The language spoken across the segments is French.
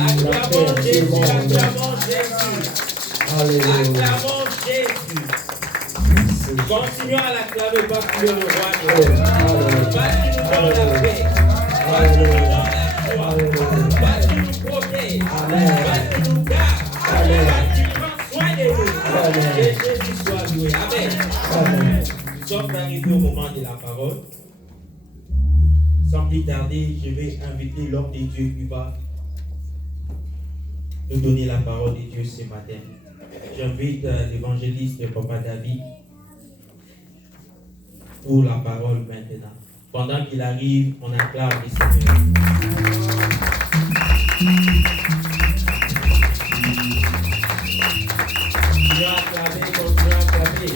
Acclamons Jésus, acclamons Jésus. Acclamons Jésus. Continuons à l'acclamer parce qu'il est le roi de Dieu. Parce qu'il nous donne la paix. Parce qu'il nous donne la joie. Parce qu'il nous protège. Parce qu'il nous garde. Parce qu'il prend soin de nous. Que Jésus soit loué. Amen. Nous sommes arrivés au moment de la parole. Sans plus tarder, je vais inviter l'homme de Dieu qui va nous donner la parole de Dieu ce matin. J'invite l'évangéliste Papa David pour la parole maintenant. Pendant qu'il arrive, on acclame le Seigneur. Continuez à acclamer, continuez à acclamer.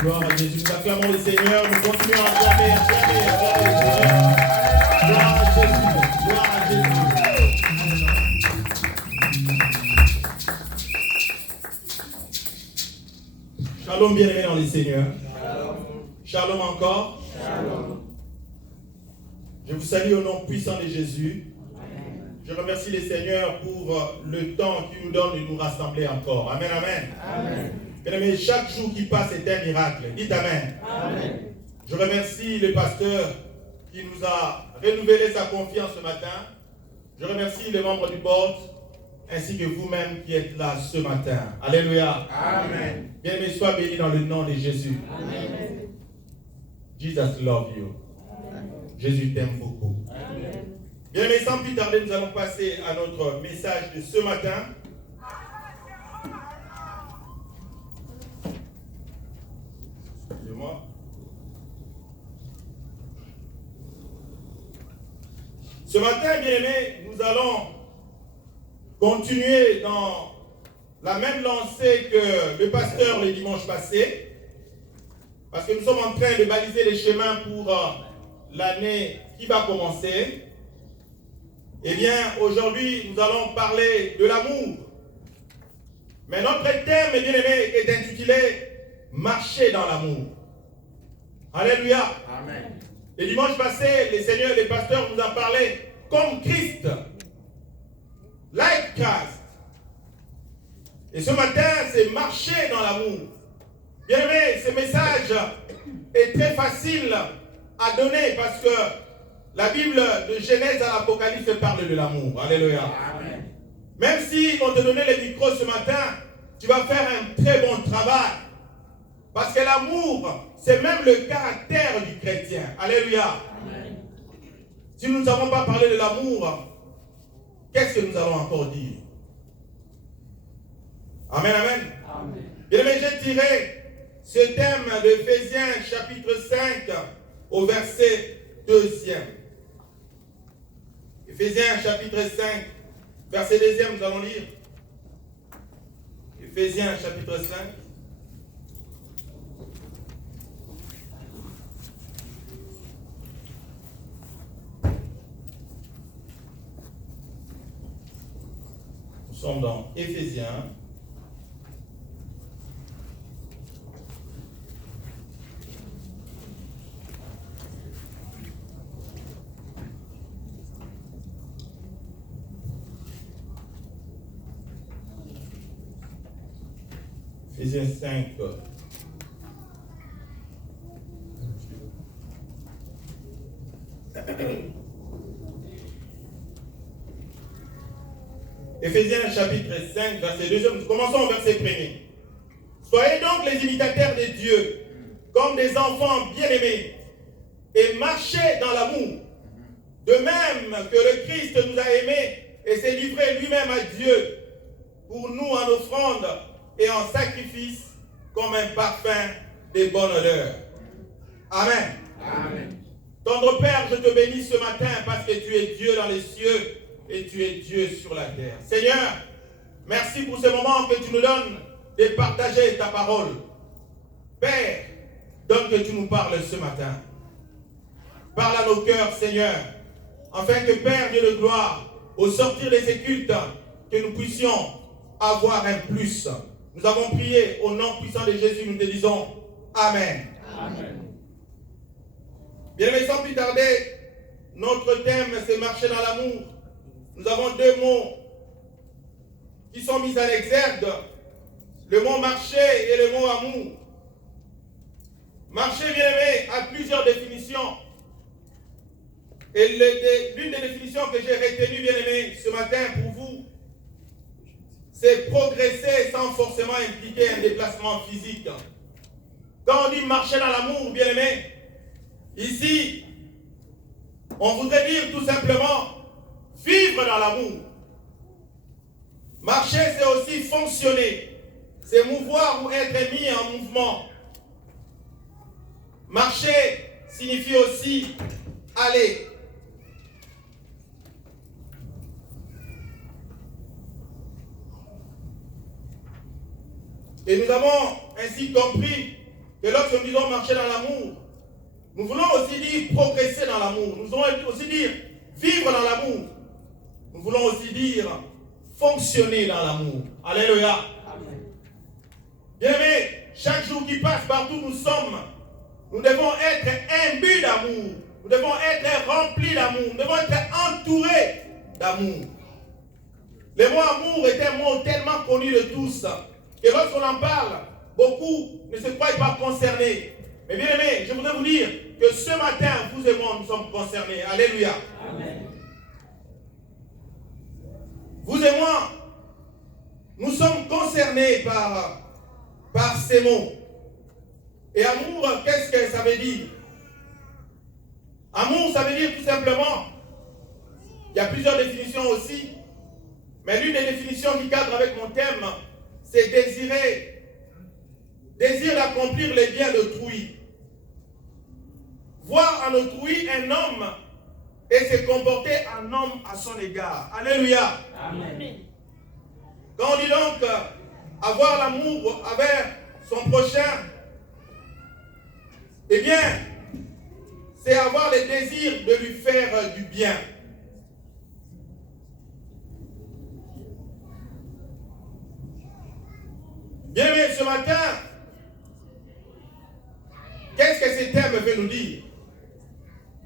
Gloire à Jésus. Nous acclamons le Seigneur. Nous continuons à acclamer, acclamer le Seigneur. Gloire à Jésus. Gloire à Jésus. Shalom, bien-aimés dans le Seigneur. Shalom encore. Shalom. Je vous salue au nom puissant de Jésus. Je remercie le Seigneur pour le temps qu'il nous donne de nous rassembler encore. Amen, amen. Amen. Bien-aimés, chaque jour qui passe est un miracle. Dites amen. Amen. Je remercie le pasteur qui nous a renouvelé sa confiance ce matin. Je remercie les membres du board ainsi que vous-même qui êtes là ce matin. Alléluia. Amen. Bien-aimés, sois bénis dans le nom de Jésus. Amen. Jesus love you. Amen. Jésus t'aime beaucoup. Amen. Bien-aimés, sans plus tarder, nous allons passer à notre message de ce matin. Excusez-moi. Ce matin, bien-aimés, nous allons continuer dans la même lancée que le pasteur le dimanche passé, parce que nous sommes en train de baliser les chemins pour l'année qui va commencer. Eh bien, aujourd'hui, nous allons parler de l'amour. Mais notre thème, bien-aimé, est intitulé « Marcher dans l'amour ». Alléluia. Amen. Le dimanche passé, le Seigneur et le pasteur nous a parlé comme Christ. Like Christ. Et ce matin, c'est marcher dans l'amour. Bien-aimé, ce message est très facile à donner parce que la Bible de Genèse à l'Apocalypse parle de l'amour. Alléluia. Amen. Même si on te donnait le micro ce matin, tu vas faire un très bon travail. Parce que l'amour, c'est même le caractère du chrétien. Alléluia. Amen. Si nous n'avons pas parlé de l'amour, qu'est-ce que nous allons encore dire? Amen, amen. Amen. Bien aimé, j'ai tiré ce thème d'Éphésiens chapitre 5 au verset 2e. Éphésiens chapitre 5, verset 2e, nous allons lire. Éphésiens chapitre 5. Nous sommes dans Éphésiens. Éphésiens 5. Éphésiens chapitre 5, verset 2. Nous commençons au verset 1er. Soyez donc les imitateurs de Dieu, comme des enfants bien-aimés, et marchez dans l'amour. De même que le Christ nous a aimés et s'est livré lui-même à Dieu pour nous en offrande et en sacrifice comme un parfum de bonne odeur. Amen. Amen. Tendre Père, je te bénis ce matin parce que tu es Dieu dans les cieux et tu es Dieu sur la terre. Seigneur, merci pour ce moment que tu nous donnes de partager ta parole. Père, donne que tu nous parles ce matin. Parle à nos cœurs, Seigneur, afin que Père Dieu de gloire, au sortir de ces cultes, que nous puissions avoir un plus. Nous avons prié au nom puissant de Jésus, nous te disons Amen. Amen. Bien aimés, sans plus tarder, notre thème c'est marcher dans l'amour. Nous avons deux mots qui sont mis en exergue. Le mot marcher et le mot amour. Marcher, bien aimé, a plusieurs définitions. Et l'une des définitions que j'ai retenues, bien aimé, ce matin pour vous, c'est progresser sans forcément impliquer un déplacement physique. Quand on dit marcher dans l'amour, bien aimé, ici, on voudrait dire tout simplement vivre dans l'amour. Marcher, c'est aussi fonctionner. C'est mouvoir ou être mis en mouvement. Marcher signifie aussi aller. Et nous avons ainsi compris que lorsque nous disons marcher dans l'amour, nous voulons aussi dire progresser dans l'amour. Nous voulons aussi dire vivre dans l'amour. Nous voulons aussi dire fonctionner dans l'amour. Alléluia. Bien aimé, chaque jour qui passe partout où nous sommes, nous devons être imbus d'amour. Nous devons être remplis d'amour. Nous devons être entourés d'amour. Le mot amour est un mot tellement connu de tous que lorsqu'on en parle, beaucoup ne se croient pas concernés. Mais bien aimé, je voudrais vous dire que ce matin, vous et moi, nous sommes concernés. Alléluia. Amen. Vous et moi, nous sommes concernés par ces mots. Et amour, qu'est-ce que ça veut dire? Amour, ça veut dire tout simplement, il y a plusieurs définitions aussi, mais l'une des définitions qui cadre avec mon thème, c'est désirer, désir d'accomplir les biens d'autrui. Voir en autrui un homme et se comporter en homme à son égard. Alléluia. Amen. Quand on dit donc avoir l'amour envers son prochain, eh bien, c'est avoir le désir de lui faire du bien. Bien aimé, ce matin, qu'est-ce que ce thème veut nous dire?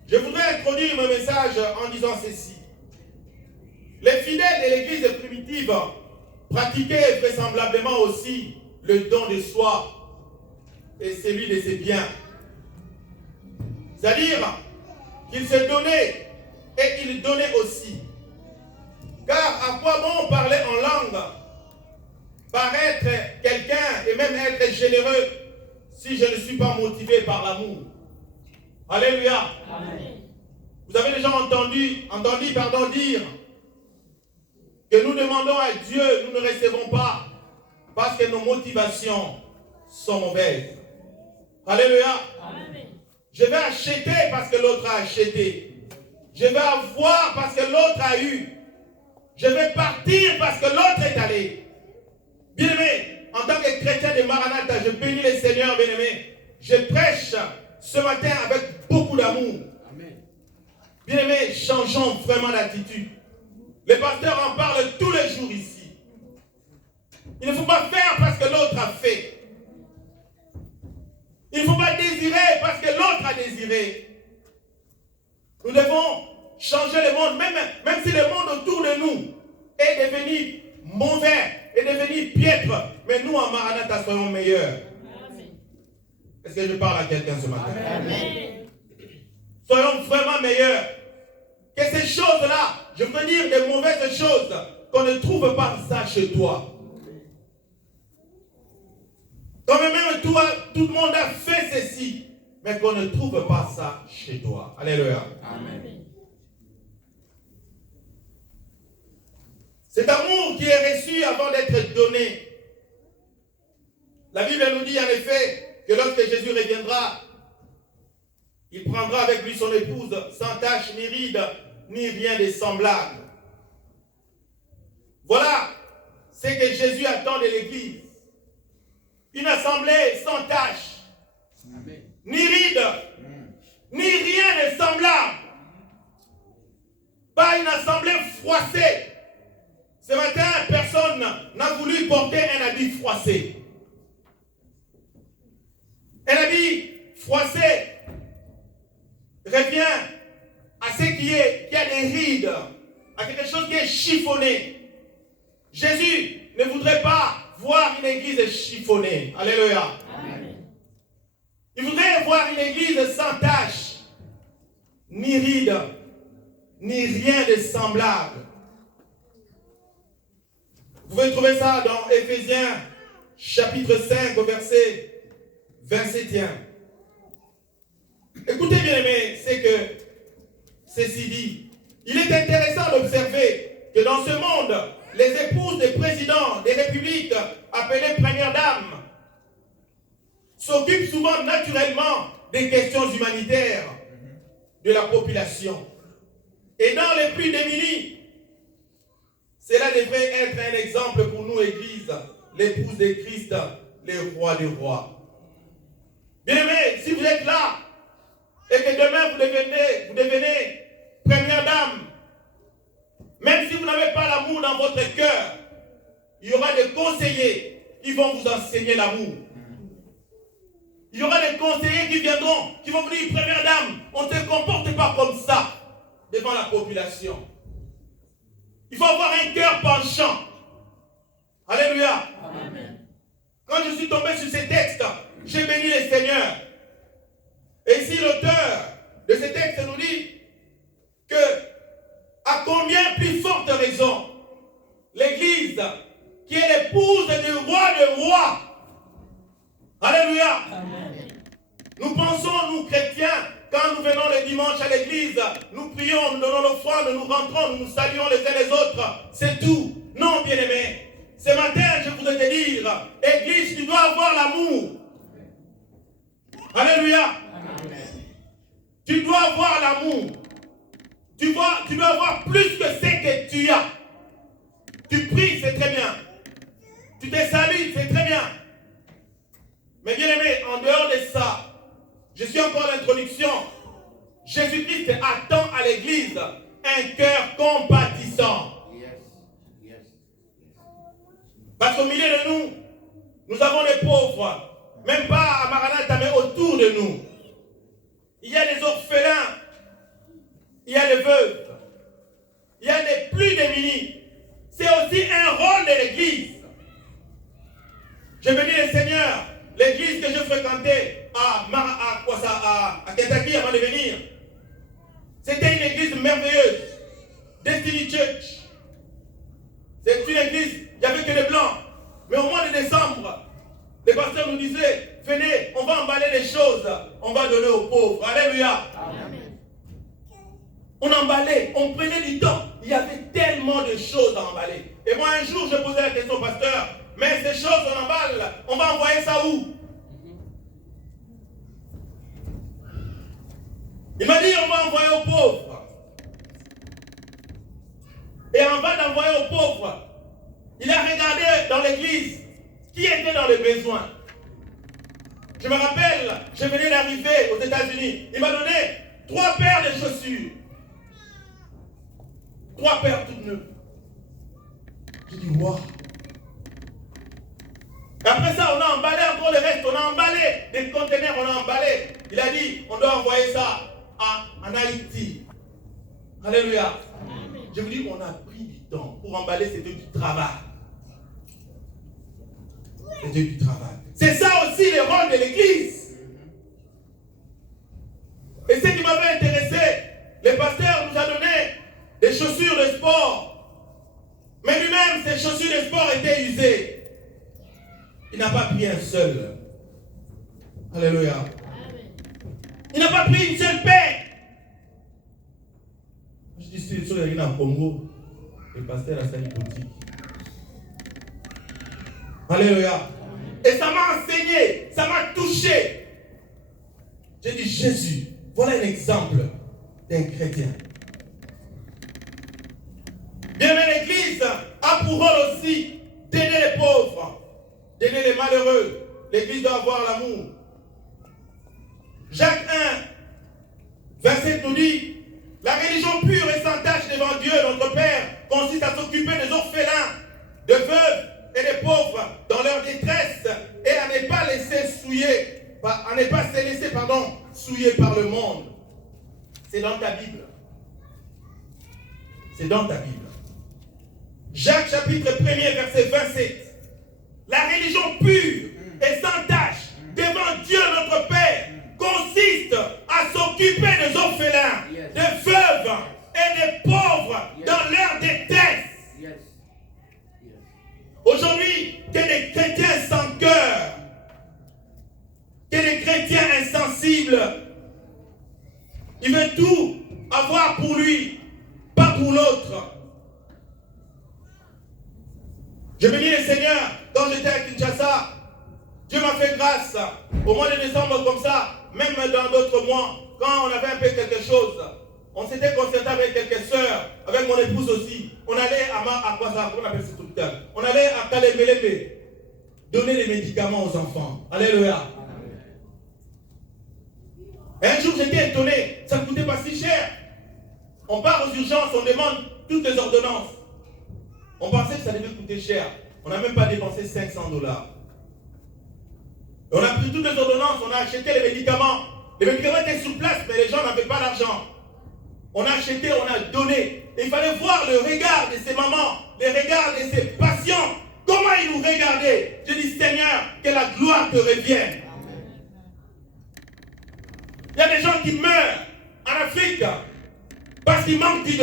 Je voudrais introduire mon message en disant ceci. Les fidèles de l'église primitive pratiquaient vraisemblablement aussi le don de soi et celui de ses biens. C'est-à-dire qu'ils se donnaient et qu'ils donnaient aussi. Car à quoi bon parler en langue, paraître quelqu'un et même être généreux si je ne suis pas motivé par l'amour? Alléluia. Amen. Vous avez déjà entendu dire que nous demandons à Dieu, nous ne recevons pas parce que nos motivations sont mauvaises. Alléluia. Amen. Je vais acheter parce que l'autre a acheté. Je vais avoir parce que l'autre a eu. Je vais partir parce que l'autre est allé. Bien-aimé, en tant que chrétien de Maranatha, je bénis le Seigneur, bien-aimé. Je prêche ce matin avec beaucoup d'amour. Bien-aimé, changeons vraiment d'attitude. Les pasteurs en parlent tous les jours ici. Il ne faut pas faire parce que l'autre a fait. Il ne faut pas désirer parce que l'autre a désiré. Nous devons changer le monde, même si le monde autour de nous est devenu mauvais, est devenu piètre. Mais nous, en Maranatha, soyons meilleurs. Amen. Est-ce que je parle à quelqu'un ce matin? Amen. Soyons vraiment meilleurs. Que ces choses-là, je veux dire des mauvaises choses, qu'on ne trouve pas ça chez toi. Quand même toi, tout le monde a fait ceci, mais qu'on ne trouve pas ça chez toi. Alléluia. Amen. Cet amour qui est reçu avant d'être donné. La Bible nous dit en effet que lorsque Jésus reviendra, il prendra avec lui son épouse sans tache ni ride, ni rien de semblable. Voilà ce que Jésus attend de l'Église. Une assemblée sans tache, ni ride, ni rien de semblable. Pas une assemblée froissée. Ce matin, personne n'a voulu porter un habit froissé. Un habit froissé revient à ce qui a des rides, à quelque chose qui est chiffonné. Jésus ne voudrait pas voir une église chiffonnée. Alléluia. Amen. Il voudrait voir une église sans tache, ni rides, ni rien de semblable. Vous pouvez trouver ça dans Éphésiens chapitre 5 au verset 27. Écoutez bien aimés, c'est que ceci dit, il est intéressant d'observer que dans ce monde, les épouses des présidents des républiques appelées premières dames s'occupent souvent naturellement des questions humanitaires de la population. Et dans les plus démunis, cela devrait être un exemple pour nous, Église, l'épouse de Christ, les rois des rois. Bien-aimés, si vous êtes là, et que demain vous devenez première dame, même si vous n'avez pas l'amour dans votre cœur, il y aura des conseillers qui vont vous enseigner l'amour. Il y aura des conseillers qui viendront, qui vont vous dire, première dame, on ne se comporte pas comme ça devant la population. Il faut avoir un cœur penchant. Alléluia. Amen. Quand je suis tombé sur ces textes, j'ai béni le Seigneur. Et ici, l'auteur de ces textes nous dit que, à combien plus forte raison, l'Église, qui est l'épouse du roi des rois. Alléluia. Amen. Nous pensons, nous chrétiens, quand nous venons le dimanche à l'église, nous prions, nous donnons l'offrande, nous rentrons, nous nous saluons les uns les autres. C'est tout. Non, bien-aimés. Ce matin, je voudrais te dire, Église, tu dois avoir l'amour. Alléluia. Amen. Tu dois avoir l'amour. Tu dois avoir plus que ce que tu as. Tu pries, c'est très bien. Tu te salues, c'est très bien. Mais bien-aimés, en dehors de ça, je suis encore à l'introduction. Jésus-Christ attend à l'église un cœur compatissant. Parce qu'au milieu de nous, nous avons les pauvres. Même pas à Maranatha, mais autour de nous. Il y a des orphelins. Il y a des veuves. Il y a des plus démunis. C'est aussi un rôle de l'église. Je bénis le Seigneur. L'église que je fréquentais à Kentucky avant de venir, c'était une église merveilleuse. Destiny Church. C'est une église, il n'y avait que des blancs. Mais au mois de décembre, les pasteurs nous disaient, venez, on va emballer les choses, on va donner aux pauvres. Alléluia. Amen. On emballait, on prenait du temps. Il y avait tellement de choses à emballer. Et moi un jour, je posais la question au pasteur, mais ces choses, on emballe, on va envoyer ça où? Il m'a dit, on va envoyer aux pauvres. Et avant d'envoyer aux pauvres, il a regardé dans l'église qui était dans le besoin. Je me rappelle, je venais d'arriver aux États-Unis. Il m'a donné 3 paires de chaussures. 3 paires toutes neuves. J'ai dit, waouh. Après ça, on a emballé encore le reste. On a emballé des conteneurs, on a emballé. Il a dit, on doit envoyer ça en Haïti. Alléluia. Amen. Je vous dis, on a pris du temps pour emballer, c'était du travail. C'était du travail. C'est ça aussi le rôle de l'église. Et ce qui m'avait intéressé, le pasteur nous a donné des chaussures de sport. Mais lui-même, ses chaussures de sport étaient usées. Il n'a pas pris un seul. Alléluia. Amen. Il n'a pas pris une seule paire. Je dis, c'est sûr qu'il y a en Congo. Le pasteur a sa boutique. Alléluia. Et ça m'a enseigné, ça m'a touché. J'ai dit, Jésus, voilà un exemple d'un chrétien. Bien, mais l'Église a pour rôle aussi d'aider les pauvres, d'aider les malheureux. L'Église doit avoir l'amour. Jacques 1, verset nous dit, la religion pure et sans tache devant Dieu, notre Père, consiste à s'occuper des orphelins, de veuves à ne pas se laisser, souiller par le monde. C'est dans ta Bible. C'est dans ta Bible. Jacques chapitre 1er verset 27. La religion pure et sans tache devant Dieu notre Père consiste à s'occuper des orphelins, des veuves et des pauvres dans leur détresse. Aujourd'hui, tu es des chrétiens sans cœur, tu es des chrétiens insensibles. Il veut tout avoir pour lui, pas pour l'autre. Je bénis le Seigneur. Quand j'étais à Kinshasa, Dieu m'a fait grâce. Au mois de décembre comme ça, même dans d'autres mois, quand on avait un peu quelque chose, on s'était concerté avec quelques sœurs, avec mon épouse aussi. On allait à Kwaza, comment on appelle ce truc-là? On allait à Kalembe, donner les médicaments aux enfants. Alléluia. Et un jour, j'étais étonné. Ça ne coûtait pas si cher. On part aux urgences, on demande toutes les ordonnances. On pensait que ça devait coûter cher. On n'a même pas dépensé $500. Et on a pris toutes les ordonnances, on a acheté les médicaments. Les médicaments étaient sur place, mais les gens n'avaient pas l'argent. On a acheté, on a donné. Et il fallait voir le regard de ces mamans, le regard de ces patients. Comment ils nous regardaient. Je dis, Seigneur, que la gloire te revienne. Il y a des gens qui meurent en Afrique parce qu'il manque $10.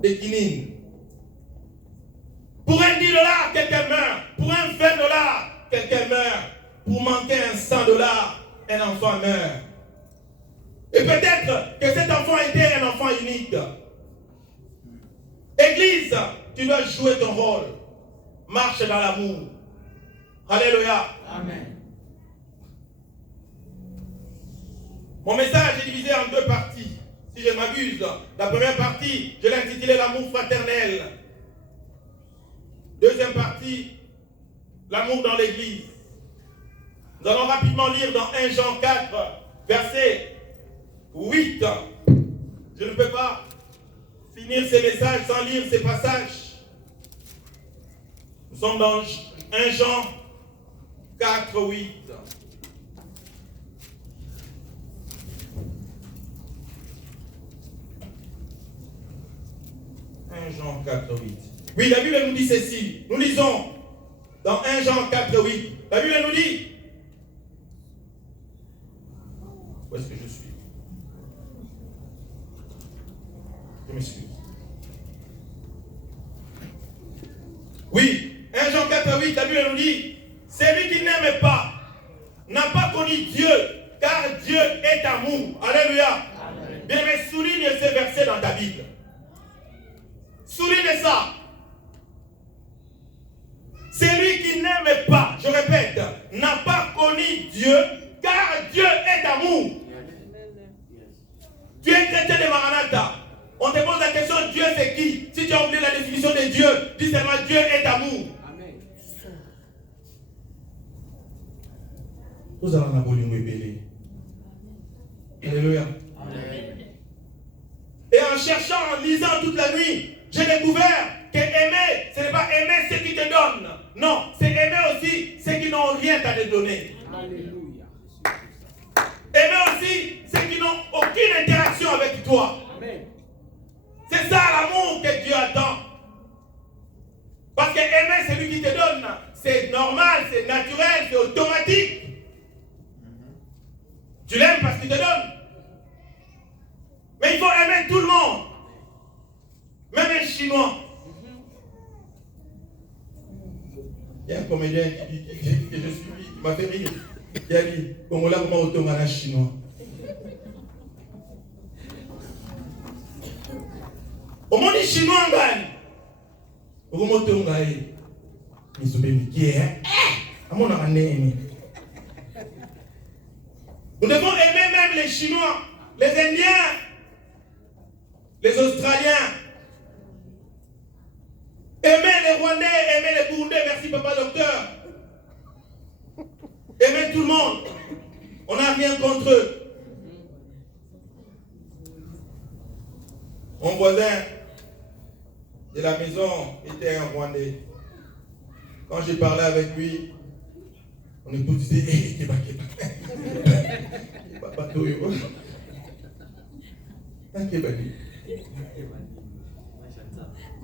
Des quinines. Pour un $10, quelqu'un meurt. Pour un $20, quelqu'un meurt. Pour manquer un $100, un enfant meurt. Et peut-être que cet enfant était un enfant unique. Église, tu dois jouer ton rôle. Marche dans l'amour. Alléluia. Amen. Mon message est divisé en deux parties. Si je m'abuse, la première partie, je l'ai intitulée l'amour fraternel. Deuxième partie, l'amour dans l'église. Nous allons rapidement lire dans 1 Jean 4, verset 8. Je ne peux pas finir ces messages sans lire ces passages. Nous sommes dans 1 Jean 4, 8. 1 Jean 4, 8. Oui, la Bible nous dit ceci. Nous lisons dans 1 Jean 4, 8. La Bible nous dit. Où est-ce que je suis? Je m'excuse. Oui, 1 Jean 4, 8, la Bible nous dit, celui qui n'aime pas n'a pas connu Dieu, car Dieu est amour. Alléluia. Bien, mais souligne ce verset dans ta Bible. Souligne ça. Celui qui n'aime pas, je répète, n'a pas connu Dieu, car Dieu est amour. Tu es chrétien de Maranatha. On te pose la question, Dieu c'est qui? Si tu as oublié la définition de Dieu, dis seulement Dieu est amour. Amen. Vous allez en avoir une. Alléluia. Et en cherchant, en lisant toute la nuit, j'ai découvert que aimer, ce n'est pas aimer ce qui te donne. Non, c'est aimer aussi ceux qui n'ont rien à te donner. Alléluia. Aimer aussi ceux qui n'ont aucune interaction avec toi. Amen. C'est ça l'amour que Dieu attend. Parce que aimer celui qui te donne, c'est normal, c'est naturel, c'est automatique. Tu l'aimes parce qu'il te donne. Mais il faut aimer tout le monde. Même un Chinois. Il y a un comédien que je suis, qui m'a fait rire. Il a dit, Congola, comment autant un Chinois? Au monde Chinois, on gagne. Comment autant on gagne? Ils sont bien miqués, hein? À mon avis, nous devons aimer même les Chinois, les Indiens, les Australiens. Aimer les Rwandais, aimer les Burundais, merci papa docteur. Aimer tout le monde. On n'a rien contre eux. Mon voisin de la maison était un Rwandais. Quand j'ai parlé avec lui, On écoute, disait, hé, Keba.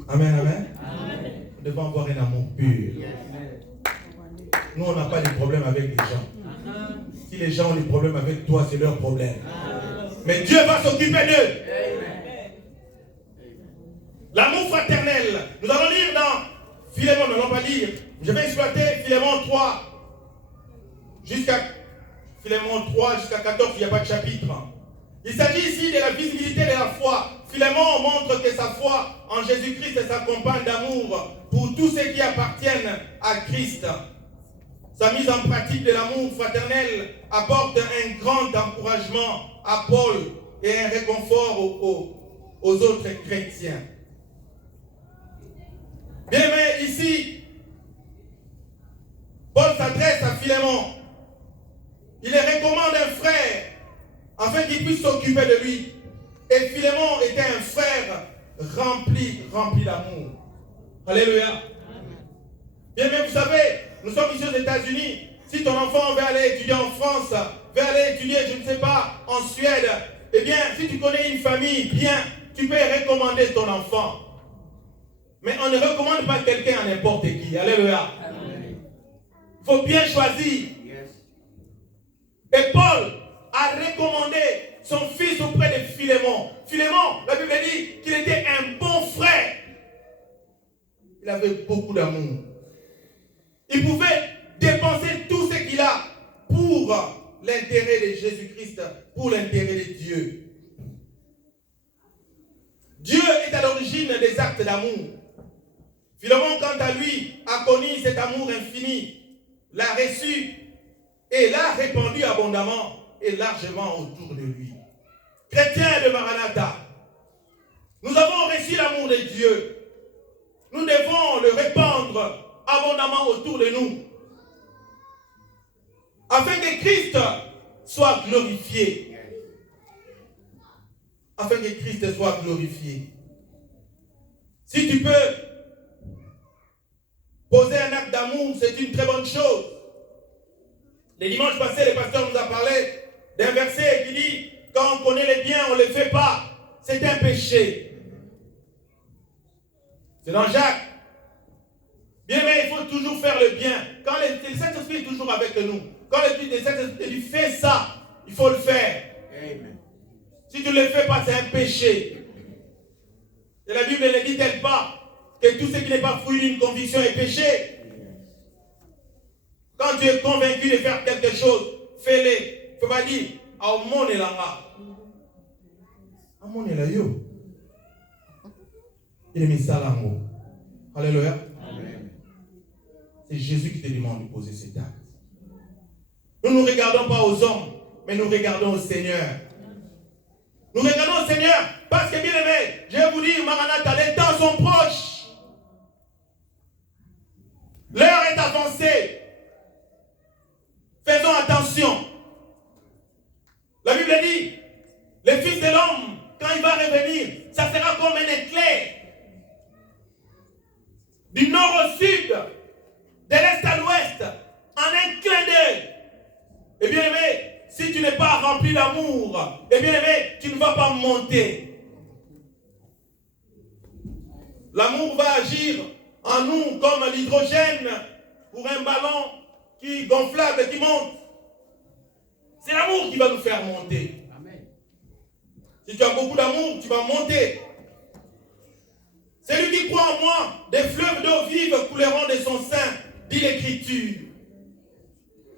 Amen, amen. Nous devons avoir un amour pur. Nous, on n'a pas de problème avec les gens. Si les gens ont des problèmes avec toi, c'est leur problème. Mais Dieu va s'occuper d'eux. L'amour fraternel. Nous allons lire dans Philémon, nous n'allons pas lire. Je vais exploiter Philémon 3 jusqu'à 14, il n'y a pas de chapitre. Il s'agit ici de la visibilité de la foi. Philémon montre que sa foi en Jésus-Christ s'accompagne d'amour pour tous ceux qui appartiennent à Christ. Sa mise en pratique de l'amour fraternel apporte un grand encouragement à Paul et un réconfort aux autres chrétiens. Bien aimé, ici, Paul s'adresse à Philémon. Il lui recommande un frère afin qu'il puisse s'occuper de lui. Et Philémon était un frère rempli d'amour. Alléluia. Bien aimé, vous savez, nous sommes ici aux États-Unis. Si ton enfant veut aller étudier en France, veut aller étudier, je ne sais pas, en Suède, eh bien, si tu connais une famille bien, tu peux recommander ton enfant. Mais on ne recommande pas quelqu'un à n'importe qui. Alléluia. Il faut bien choisir. Et Paul a recommandé son fils auprès de Philémon. Philémon, la Bible dit qu'il était un bon frère. Il avait beaucoup d'amour. Il pouvait dépenser tout ce qu'il a pour l'intérêt de Jésus-Christ, pour l'intérêt de Dieu. Dieu est à l'origine des actes d'amour. Philémon, quant à lui, a connu cet amour infini, l'a reçu et l'a répandu abondamment et largement autour de lui. Chrétiens de Maranatha, nous avons reçu l'amour de Dieu. Nous devons le répandre abondamment autour de nous, afin que Christ soit glorifié. Afin que Christ soit glorifié. Si tu peux poser un acte d'amour, c'est une très bonne chose. Le dimanche passé, le pasteur nous a parlé d'un verset qui dit, quand on connaît les biens, on ne les fait pas. C'est un péché. C'est dans Jacques. Bien, mais il faut toujours faire le bien. Quand le Saint-Esprit est toujours avec nous, quand le Saint-Esprit dit fais ça, il faut le faire. Amen. Si tu ne le fais pas, c'est un péché. Et la Bible ne dit-elle pas que tout ce qui n'est pas fruit d'une conviction est péché? Quand tu es convaincu de faire quelque chose, fais-le. Il ne faut pas dire ah, au monde est là. Au monde est là, yo. Il est mis ça là, moi. Alléluia. C'est Jésus qui te demande de poser cet acte. Nous ne regardons pas aux hommes, mais nous regardons au Seigneur. Nous regardons au Seigneur parce que, bien aimé, je vais vous dire, Maranatha, les temps sont proches. L'heure est avancée. Faisons attention. La Bible dit, le Fils de l'homme, quand il va revenir, ça sera comme un éclair. Du nord au sud, de l'est à l'ouest, en un clin d'œil. Et bien aimé, si tu n'es pas rempli d'amour, et bien aimé, tu ne vas pas monter. L'amour va agir en nous comme l'hydrogène pour un ballon qui gonflable et qui monte. C'est l'amour qui va nous faire monter. Amen. Si tu as beaucoup d'amour, tu vas monter. Celui qui croit en moi, des fleuves d'eau vive couleront de son sein, dit l'Écriture.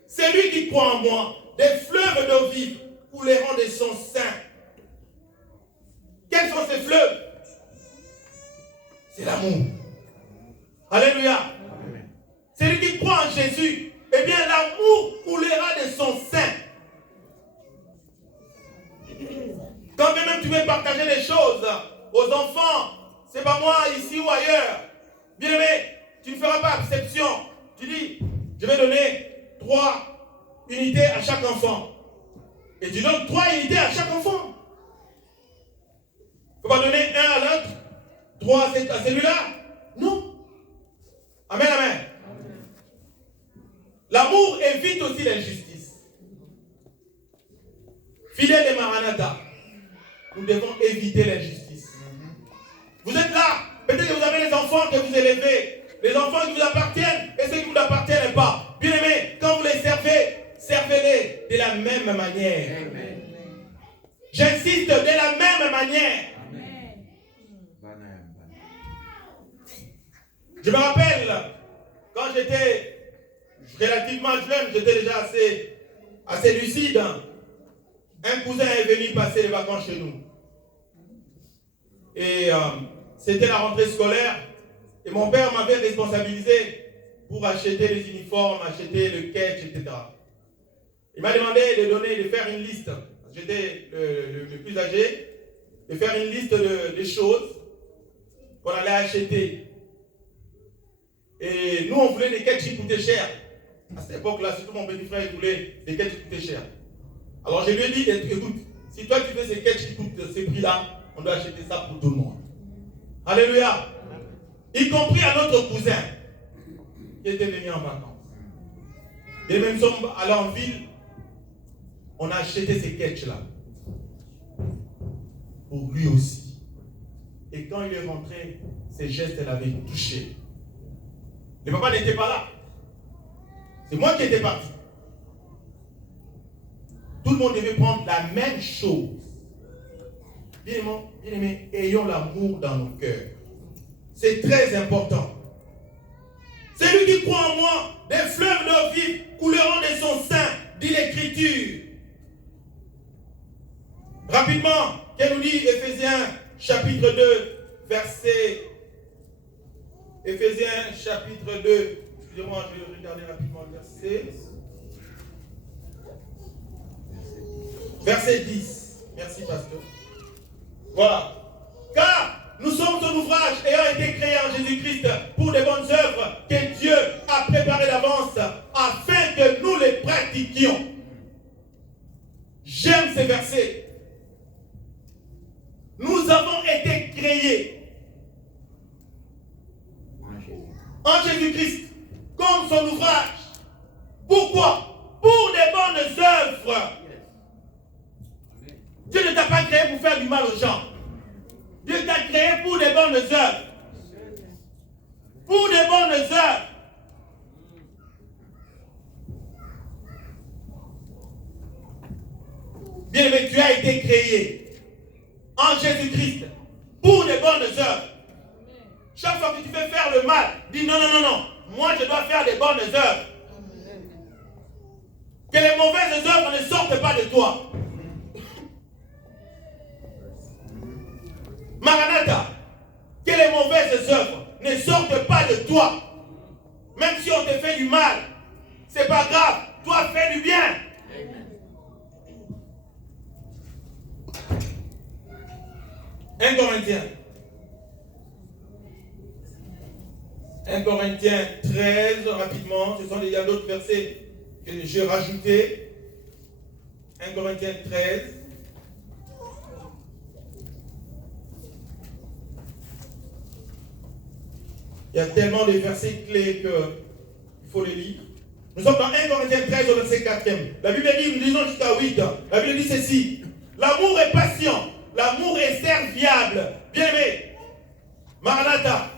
Celui qui croit en moi, des fleuves d'eau vive couleront de son sein. Quels sont ces fleuves? C'est l'amour. Alléluia. Amen. Celui qui croit en Jésus, eh bien l'amour coulera de son sein. Quand même tu veux partager les choses aux enfants, c'est pas moi ici ou ailleurs. Bien aimé, tu ne feras pas exception. Tu dis, je vais donner 3 unités à chaque enfant. Et tu donnes 3 unités à chaque enfant. Tu ne peux pas donner 1 à l'autre, 3 à celui-là. Non. Amen, amen. L'amour évite aussi l'injustice. Fidèles et Maranatha, nous devons éviter l'injustice. Vous êtes là, peut-être que vous avez les enfants que vous élevez, les enfants qui vous appartiennent et ceux qui ne vous appartiennent pas. Bien aimés, quand vous les servez, servez-les de la même manière. Amen. J'insiste, de la même manière. Amen. Je me rappelle, quand j'étais relativement jeune, j'étais déjà assez lucide. Un cousin est venu passer les vacances chez nous. Et c'était la rentrée scolaire. Et mon père m'avait responsabilisé pour acheter les uniformes, acheter le ketch, etc. Il m'a demandé de faire une liste. J'étais le plus âgé. De faire une liste de choses qu'on allait acheter. Et nous, on voulait des ketch qui coûtaient cher. À cette époque-là, surtout mon petit frère, il voulait des ketch qui coûtaient cher. Alors je lui ai dit, écoute, si toi tu veux ces ketch qui coûtent ces prix-là, on doit acheter ça pour tout le monde. Alléluia. Y compris à notre cousin qui était venu en vacances. Et même si on allait en ville, on a acheté ces ketch-là. Pour lui aussi. Et quand il est rentré, ses gestes l'avaient touché. Le papa n'était pas là. C'est moi qui étais parti. Tout le monde devait prendre la même chose. Bien aimé, ayons l'amour dans nos cœurs. C'est très important. Celui qui croit en moi, des fleuves d'eau vive couleront de son sein, dit l'Écriture. Rapidement, qu'elle nous dit Éphésiens chapitre 2, verset. Éphésiens chapitre 2. Excusez-moi, je vais regarder rapidement le verset. Verset 10. Merci, pasteur. Voilà. Car nous sommes son ouvrage ayant été créé en Jésus-Christ pour des bonnes œuvres que Dieu a préparées d'avance afin que nous les pratiquions. J'aime ces versets. Nous avons été créés en Jésus-Christ comme son ouvrage. Pourquoi? Pour des bonnes œuvres. Dieu ne t'a pas créé pour faire du mal aux gens. Dieu t'a créé pour des bonnes œuvres. Pour des bonnes œuvres. Bien aimé, tu as été créé en Jésus-Christ pour des bonnes œuvres. Chaque fois que tu veux faire le mal, dis non, non, non, non. Moi, je dois faire des bonnes œuvres. Que les mauvaises œuvres ne sortent pas de toi. Maranatha, que les mauvaises œuvres ne sortent pas de toi. Même si on te fait du mal, c'est pas grave. Toi, fais du bien. 1 Corinthiens. 1 Corinthiens 13, rapidement. Ce sont déjà d'autres versets que j'ai rajoutés. 1 Corinthiens 13. Il y a tellement de versets clés qu'il faut les lire. Nous sommes dans 1 Corinthiens 13 au verset 4e. La Bible dit, nous lisons jusqu'à 8. La Bible dit ceci. L'amour est patient. L'amour est serviable. Bien-aimé, Maranatha,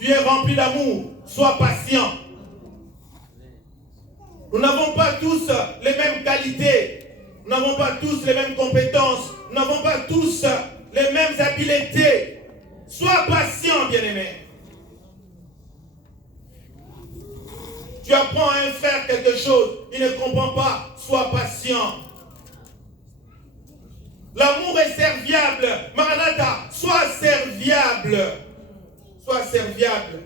tu es rempli d'amour. Sois patient. Nous n'avons pas tous les mêmes qualités. Nous n'avons pas tous les mêmes compétences. Nous n'avons pas tous les mêmes habiletés. Sois patient, bien-aimé. Tu apprends à un frère quelque chose, il ne comprend pas, sois patient. L'amour est serviable. Maranatha, sois serviable. Sois serviable.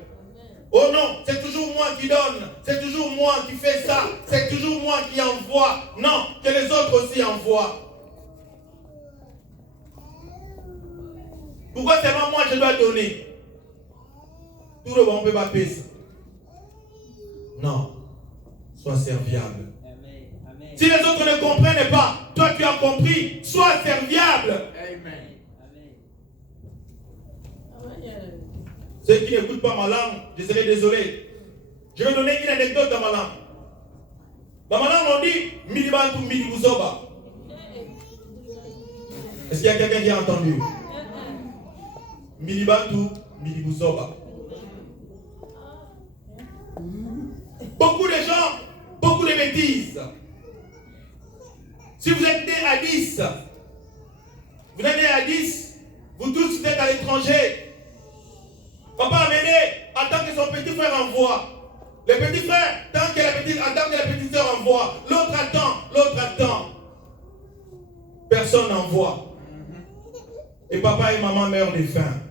Oh non, c'est toujours moi qui donne, c'est toujours moi qui fais ça, c'est toujours moi qui envoie. Non, que les autres aussi envoient. Pourquoi seulement moi je dois donner? Tout le monde ne peut pas payer ça. Non, sois serviable. Amen. Si les autres ne comprennent pas, toi tu as compris, sois serviable. Amen. Ceux qui n'écoutent pas ma langue, je serai désolé. Je vais donner une anecdote dans ma langue. Dans ma langue, on dit Milibantu Milibuzoba. Est-ce qu'il y a quelqu'un qui a entendu? Milibantu Milibuzoba. Beaucoup de gens, beaucoup de bêtises. Si vous êtes né à 10, vous êtes né à 10, vous tous êtes à l'étranger. Papa a mené, attend que son petit frère envoie. Le petit frère, attend que la petite soeur envoie. L'autre attend. Personne n'envoie. Et papa et maman meurent de faim.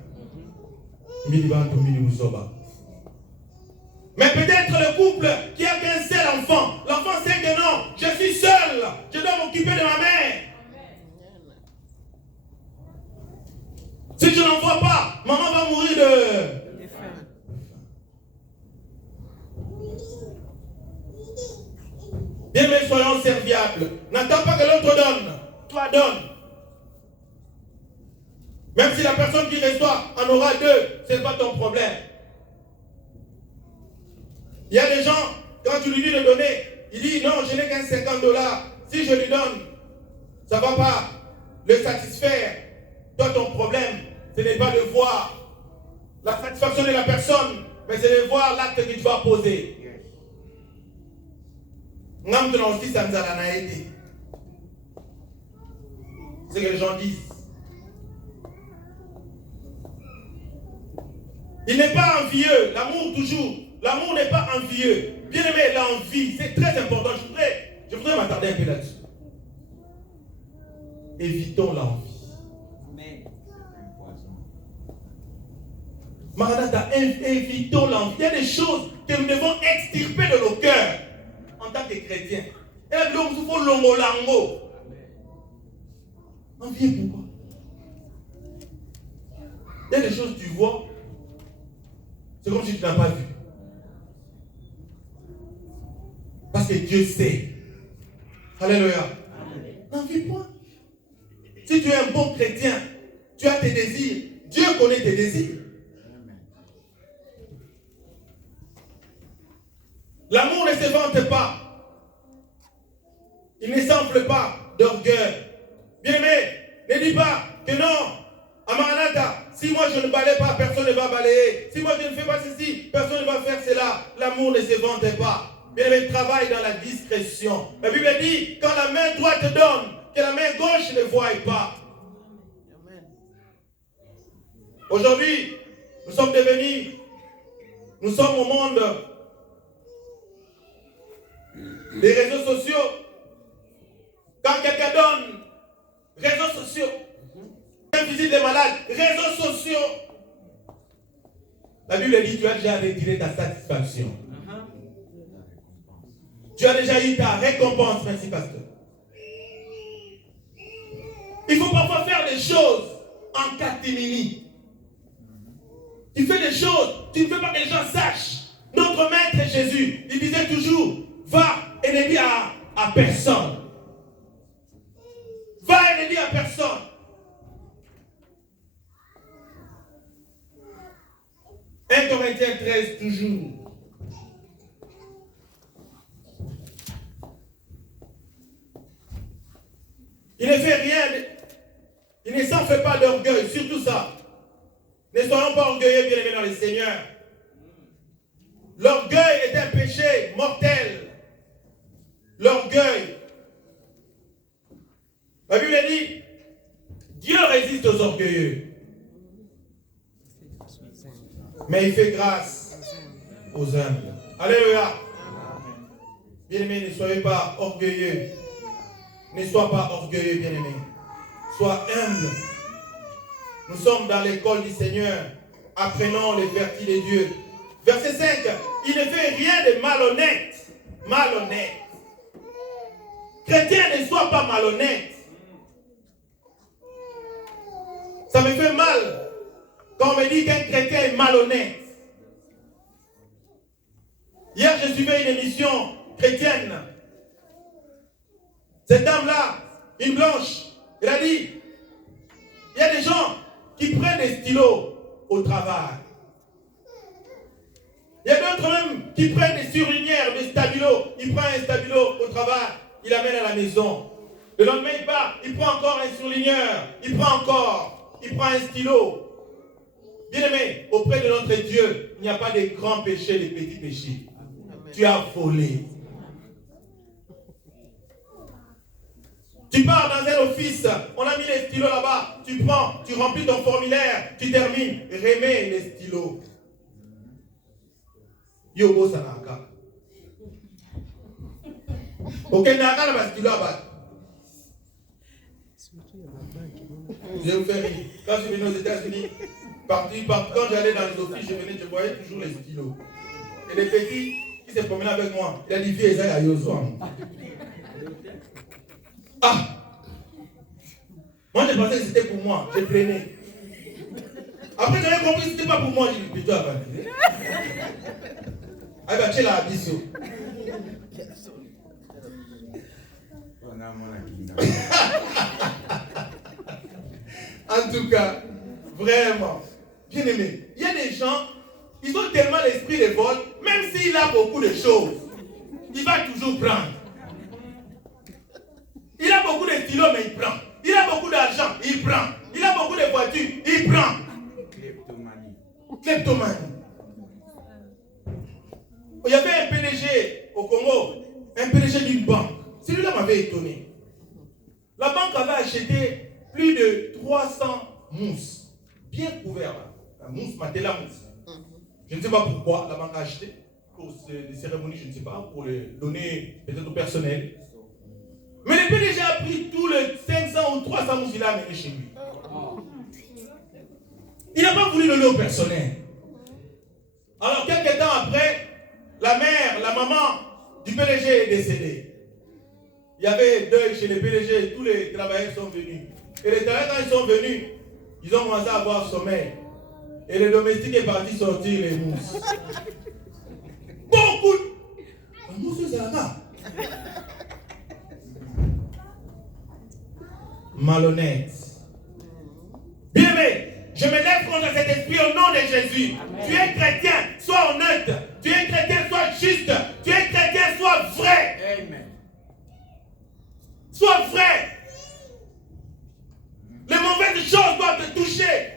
Mais peut-être le couple qui a qu'un seul enfant. L'enfant sait que non, je suis seul. Je dois m'occuper de ma mère. Si je n'en vois pas, maman va mourir de faim. Bien, mais soyons serviables. N'attends pas que l'autre donne. Toi, donne. Même si la personne qui reçoit en aura 2, ce n'est pas ton problème. Il y a des gens, quand tu lui dis de donner, il dit non, je n'ai qu'un $50. Si je lui donne, ça ne va pas le satisfaire. Toi, ton problème, ce n'est pas de voir la satisfaction de la personne, mais c'est de voir l'acte que tu vas poser. C'est ce que les gens disent. Il n'est pas envieux, l'amour toujours. L'amour n'est pas envieux. Bien aimé, l'envie, c'est très important. Je voudrais m'attarder un peu là-dessus. Évitons l'envie. Maranatha, évitons l'envie. Il y a des choses que nous devons extirper de nos cœurs en tant que chrétiens. Et là, il faut l'ongo-lango. Envie, pourquoi? Il y a des choses que tu vois, c'est comme si tu n'as pas vu. Parce que Dieu sait. Alléluia. N'envie point. Si tu es un bon chrétien, tu as tes désirs. Dieu connaît tes désirs. L'amour ne se vante pas. Il ne s'enfle pas d'orgueil. Bien-aimé, ne dis pas que non. À Maranatha, si moi je ne balaye pas, personne ne va balayer. Si moi je ne fais pas ceci, personne ne va faire cela. L'amour ne se vante pas. Bien-aimé, travaille dans la discrétion. La Bible dit, quand la main droite donne, que la main gauche ne voie pas. Aujourd'hui, nous sommes au monde des réseaux sociaux. Quand quelqu'un donne, réseaux sociaux. Quand visite des malades, réseaux sociaux. La Bible dit, tu as déjà retiré ta satisfaction. Tu as déjà eu ta récompense, merci pasteur. Il faut parfois faire des choses en catimini. Tu fais des choses, tu ne veux pas que les gens sachent. Notre maître Jésus, il disait toujours, va et ne dis à personne. Va et ne dis à personne. Un Corinthiens 13 toujours. Il ne fait rien, il ne s'en fait pas d'orgueil, surtout ça. Ne soyons pas orgueilleux, bien aimés dans le Seigneur. L'orgueil est un péché mortel. L'orgueil. La Bible dit, Dieu résiste aux orgueilleux. Mais il fait grâce aux humbles. Alléluia. Bien-aimés, ne soyez pas orgueilleux. Ne sois pas orgueilleux, bien-aimé. Sois humble. Nous sommes dans l'école du Seigneur. Apprenons les vertus de Dieu. Verset 5. Il ne fait rien de malhonnête. Malhonnête. Chrétien, ne sois pas malhonnête. Ça me fait mal quand on me dit qu'un chrétien est malhonnête. Hier, je suivais une émission chrétienne. Cette dame-là, une blanche, elle a dit, il y a des gens qui prennent des stylos au travail. Il y a d'autres même qui prennent des surlignères, des stabilos. Il prend un stabilo au travail, il l'amène à la maison. Le lendemain, il part, il prend encore un surligneur. Il prend un stylo. Bien-aimé, auprès de notre Dieu, il n'y a pas de grands péchés, de petits péchés. Tu as volé. Tu pars dans un office, on a mis les stylos là-bas, tu prends, tu remplis ton formulaire, tu termines, remets les stylos. Yobo Sanaka. Ok, Naka la stylo là-bas. Je vais vous faire rire. Quand je venais aux États-Unis, quand j'allais dans les offices, je voyais toujours les stylos. Et les petits qui se promenaient avec moi, il a dit vieux Esaïe à Yozoan. Ah! Moi, je pensais que c'était pour moi. Je prenais. Après, j'avais compris que ce n'était pas pour moi. J'ai dit, plutôt avant. Ah, bah, tu es là, Abisso. En tout cas, vraiment, bien aimé, il y a des gens, ils ont tellement l'esprit de vol, même s'il a beaucoup de choses, il va toujours prendre. Il a beaucoup de stylos, mais il prend. Il a beaucoup d'argent, il prend. Il a beaucoup de voitures, il prend. Kleptomanie. Il y avait un PDG au Congo, un PDG d'une banque. Celui-là m'avait étonné. La banque avait acheté plus de 300 mousses, bien couvertes. La mousse, Matela mousse. Je ne sais pas pourquoi la banque a acheté. Pour des cérémonies, je ne sais pas, pour les donner peut-être au personnel. Mais le PDG a pris tous les 500 ou 300 mousses qu'il a amené chez lui. Il n'a pas voulu donner au personnel. Alors, quelques temps après, la mère, la maman du PDG est décédée. Il y avait deuil chez le PDG, tous les travailleurs sont venus. Et les travailleurs, quand ils sont venus, ils ont commencé à avoir sommeil. Et le domestique est parti sortir les mousses. Beaucoup de mousses, c'est là-bas. Malhonnête. Bien aimé, je me lève contre cet esprit au nom de Jésus. Amen. Tu es chrétien, sois honnête. Tu es chrétien, sois juste. Tu es chrétien, sois vrai. Amen. Sois vrai. Les mauvaises choses doivent te toucher.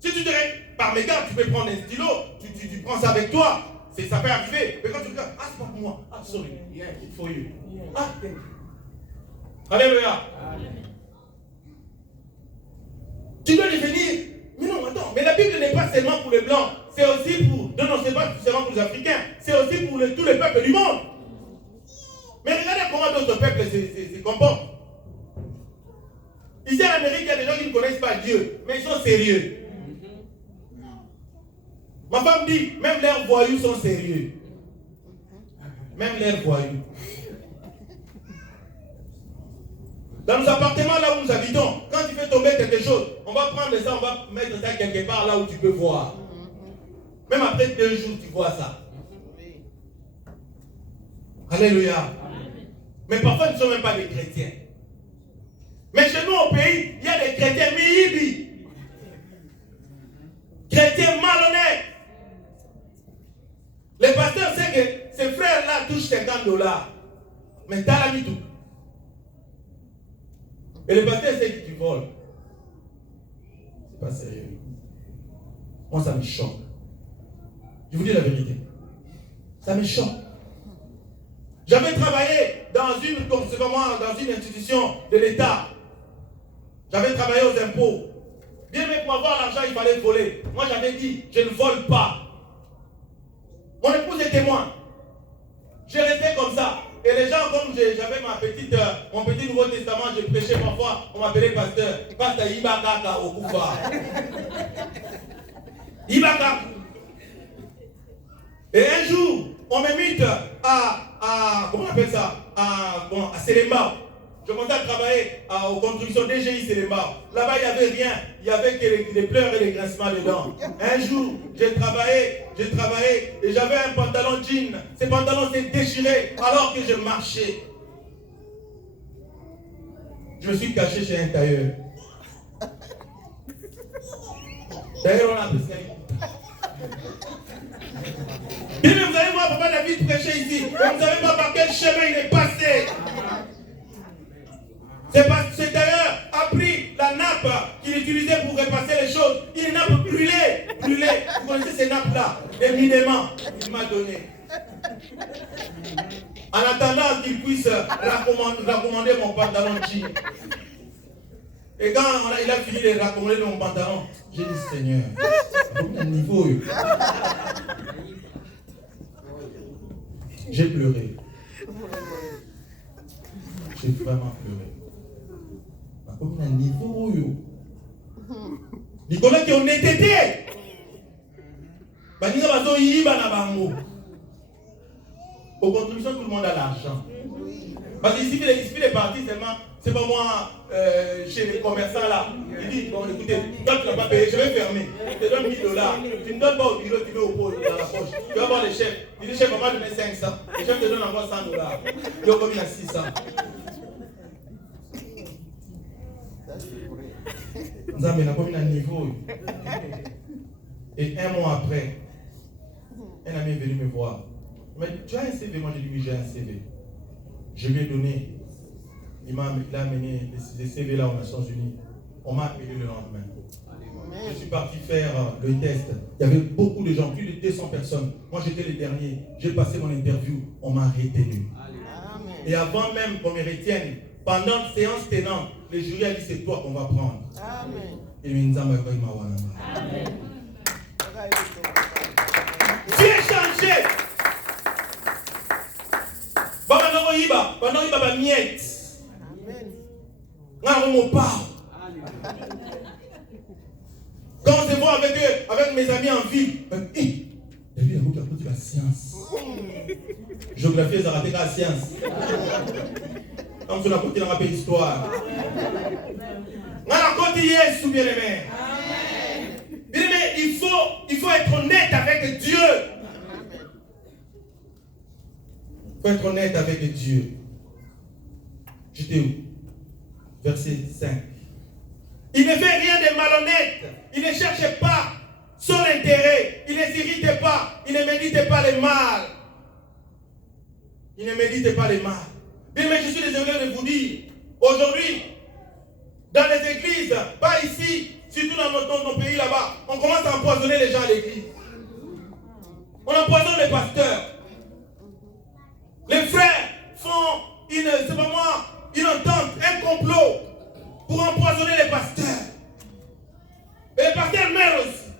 Si tu dirais, par mégarde, tu peux prendre un stylo, tu prends ça avec toi. Ça peut arriver. Mais quand tu regardes, ah, c'est pas pour moi. Ah, sorry. Yeah, it's for you. Ah, thank you. Alléluia. Tu dois devenir. Mais non, attends. Mais la Bible n'est pas seulement pour les Blancs. C'est aussi pour. Non, c'est pas seulement pour les Africains. C'est aussi pour tous les peuples du monde. Mais regardez comment d'autres peuples se comportent. Ici en Amérique, il y a des gens qui ne connaissent pas Dieu. Mais ils sont sérieux. Ma femme dit, même leurs voyous sont sérieux. Même leurs voyous. Dans nos appartements, là où nous habitons, quand tu fais tomber quelque chose, on va prendre ça, on va mettre ça quelque part là où tu peux voir. Même après 2 jours, tu vois ça. Alléluia. Mais parfois, nous ne sommes même pas des chrétiens. Mais chez nous, au pays, il y a des chrétiens mihibi. Chrétiens malhonnêtes. Les pasteurs savent que ces frères-là touchent $50. Mais t'as la mis tout. Et le pasteur sait que tu voles. C'est pas sérieux. Moi, ça me choque. Je vous dis la vérité. Ça me choque. J'avais travaillé dans une institution de l'État. J'avais travaillé aux impôts. Bien, mais pour avoir l'argent, il fallait voler. Moi, j'avais dit, je ne vole pas. Mon épouse est témoin. Je restais comme ça. Et les gens, comme j'avais mon petit Nouveau Testament, je prêchais parfois, on m'appelait pasteur. Pasteur Ibaka au Koufa. Ibaka. Et un jour, on me mit comment on appelle ça? À Séléma. Je commençais à travailler aux constructions DGI Séléma. Là-bas, il n'y avait rien. Il n'y avait que les pleurs et les grincements dedans. Un jour, j'ai travaillé et j'avais un pantalon jean. Ce pantalon s'est déchiré alors que je marchais. Je me suis caché chez un tailleur. D'ailleurs, on a appelé ça. venu prêcher ici. Et vous ne savez pas par quel chemin il est passé. C'est d'ailleurs appris la nappe qu'il utilisait pour repasser les choses. Une nappe brûlée. Vous connaissez ces nappes-là, évidemment. Il m'a donné. En attendant qu'il puisse raccommander mon pantalon jean. Et quand il a fini de raccommander mon pantalon, j'ai dit Seigneur, à niveau. J'ai pleuré. J'ai vraiment pleuré. Comme un niveau. Nicolas qui ont été. Aux contributions, tout le monde a l'argent. Parce qu'ici, il est parti seulement. C'est pas moi, chez les commerçants là. Il dit, bon écoutez, toi tu n'as pas payé, je vais fermer. Je te donne 1000 $. Tu ne donnes pas au bureau, tu mets au pot dans la poche. Tu vas voir le chef. Il dit, chef, on va donner 500. Le chef te donne encore 100 $. Il a commis à 600. Nous avons commis à niveau. Et un mois après, un ami est venu me voir. Mais tu as un CV? Moi, j'ai dit oui, j'ai un CV. Je lui ai donné. Il m'a amené les CV là aux Nations Unies. On m'a appelé le lendemain. Je suis parti faire le test. Il y avait beaucoup de gens, plus de 200 personnes. Moi, j'étais le dernier. J'ai passé mon interview. On m'a retenu. Et avant même qu'on me retienne, pendant la séance tenante, le jury a dit c'est toi qu'on va prendre. Amen. Et Amen. Dieu est changé. Pendant il va miette. Quand on se voit avec mes amis en ville, il y a beaucoup qui la science. Géographie, ça a raté la science. Comme sur la côté, on rappelle l'histoire. On a continué, bien-aimé. Bien-aimé, il faut être honnête avec Dieu. Il faut être honnête avec Dieu. J'étais où? Verset 5. Il ne fait rien de malhonnête. Il ne cherche pas son intérêt. Il ne s'irrite pas. Il ne médite pas le mal. Il ne médite pas le mal. Bien, mais je suis désolé de vous dire, aujourd'hui, dans les églises, pas ici, surtout dans nos pays là-bas, on commence à empoisonner les gens à l'église. On empoisonne les pasteurs. Les frères font une entente, un complot pour empoisonner les pasteurs. Et les pasteurs meurent aussi.